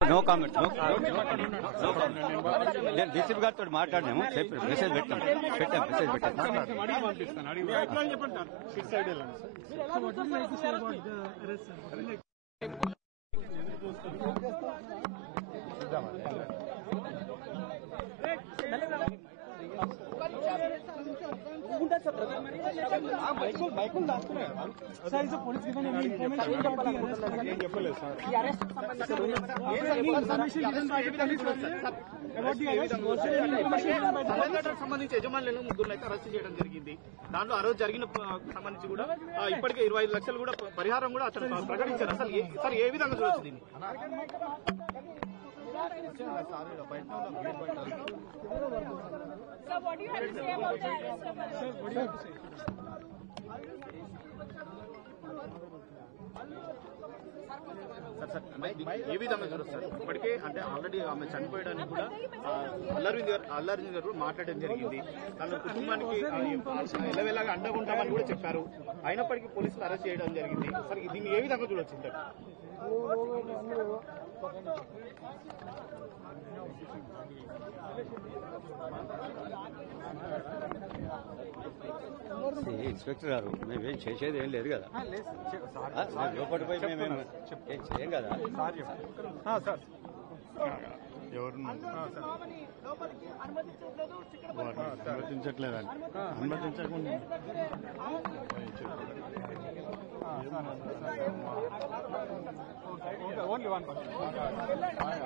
No comment. నేను DCP గారితో మాట్లాడినాము, message పెట్టాం. సంబంధించి యజమానులను ముగ్గురు అయితే అరెస్ట్ చేయడం జరిగింది. దాంట్లో ఆ రోజు జరిగిన సంబంధించి కూడా ఇప్పటికే 25 లక్షలు కూడా పరిహారం కూడా అతను ప్రకటించారు. అసలు సార్ ఏ విధంగా చూడొచ్చు దీన్ని? ఏ విధంగా చూడొచ్చు సార్? ఇప్పటికే అంటే ఆల్రెడీ ఆమె చనిపోయడానికి కూడా అల్లరవింద్ గారు మాట్లాడడం జరిగింది. తన కుటుంబానికి ఎల్లవెల్లగా అండగుంటామని కూడా చెప్పారు. అయినప్పటికీ పోలీసులు అరెస్ట్ చేయడం జరిగింది. సార్ దీన్ని ఏ విధంగా చూడొచ్చు? ఇన్స్పెక్టర్ గారు మేమేం చేసేది ఏం లేదు కదా, లోపలిపోయి మేమేం చేయం కదా. అనుమతించట్లేదండి, అనుమతించకుండా ఓన్లీ 1%.